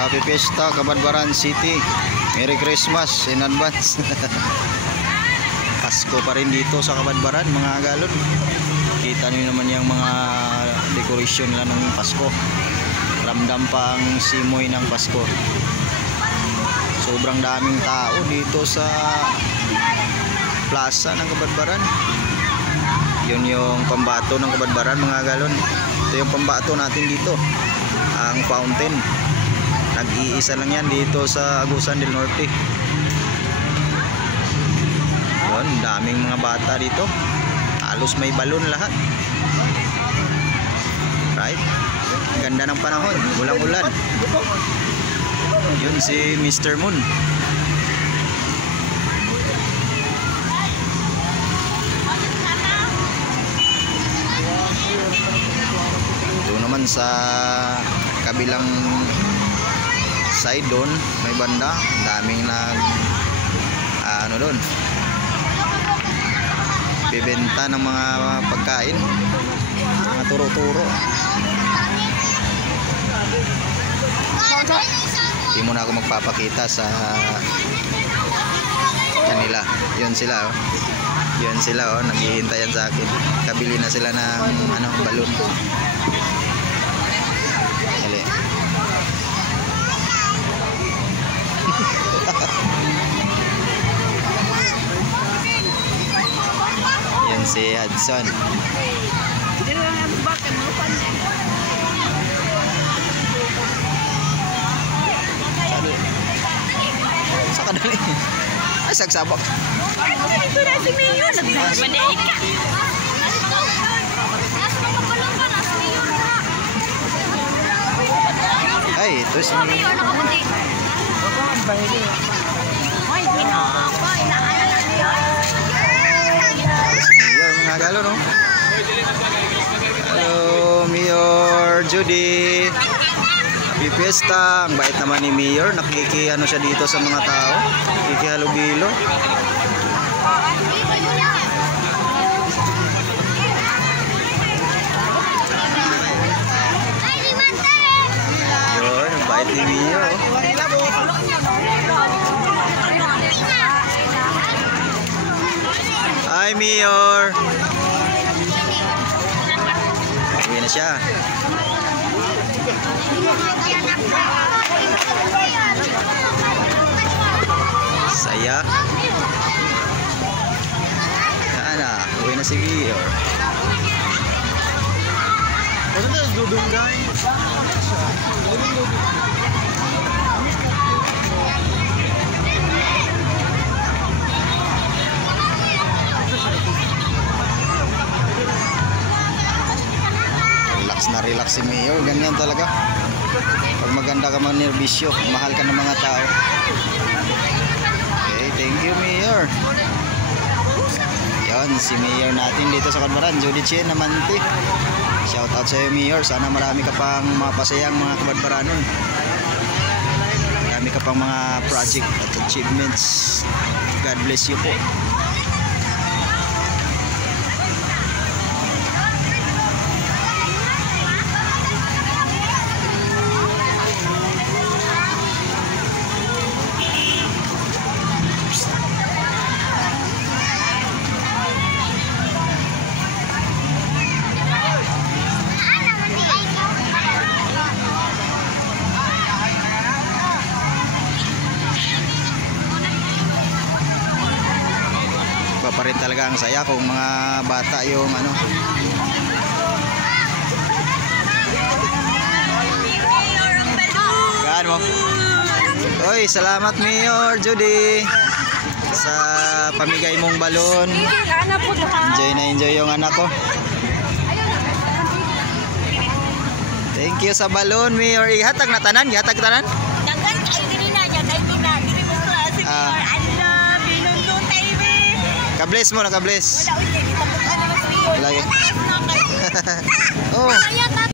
Happy Fiesta, Kabadbaran City. Merry Christmas in advance. Pasko pa rin dito sa Kabadbaran, mga galon. Kita niyo naman yung mga decoration nila ng Pasko. Ramdam pa ang simoy ng Pasko. Sobrang daming tao dito sa plaza ng Kabadbaran. Yun yung pambato ng Kabadbaran, mga galon. Ito yung pambato natin dito, ang fountain. Nag-iisa lang yan dito sa Agusan del Norte. Yun, daming mga bata dito. Halos may balon lahat. Right? Ganda ng panahon, ulang-ulan. Yun si Mr. Moon. Ito naman sa kabilang side doon, may banda, daming doon bibenta ng mga pagkain, mga turo-turo. Hindi mo na ako magpapakita sa kanila. Yun sila, oh. Yun sila, oh, naghihintayan sa akin. Kabili na sila ng balon. Dali. Yan si Hudson. Sa kadali. Ay, sagsabak. Ito na si Mayor. Nagmanaik ka. Ay, ito si Mayor. Mga galo, no? Hello, Mayor Judy. Happy Fiesta. Ang bait naman ni Mayor. Nakikiano siya dito sa mga tao. Nakikihalubilo. Yun, ang bait ni Mayor. Hi, Mayor. Uwi na siya. Saya. Sana, uwi na si Mayor. Relax na relax si Mayor. Ganyan talaga. Pag maganda ka mag-nerbisyo, mahal ka ng mga tao. Okay, thank you, Mayor. Yan, si Mayor natin dito sa Kabadbaran, Judy Chien Amante. Shout out sa iyo, Mayor. Sana marami ka pang mapasayang mga Kabadbaranon. Marami ka pang mga project at achievements. God bless you po. Pa rin talaga ang saya kung mga bata yung gaan mo. Oy, salamat Mayor Judy sa pamigay mong balon. Enjoy na enjoy yung anak ko. Thank you sa balon, Mayor. Ihatag na tanan, ihatag tanan. Dagan ay diri na dyan, ay diri na si Mayor. Ka-bless mo na, ka-bless. Wala ulit, itapukan na mas Mayor. Lagi. Oh.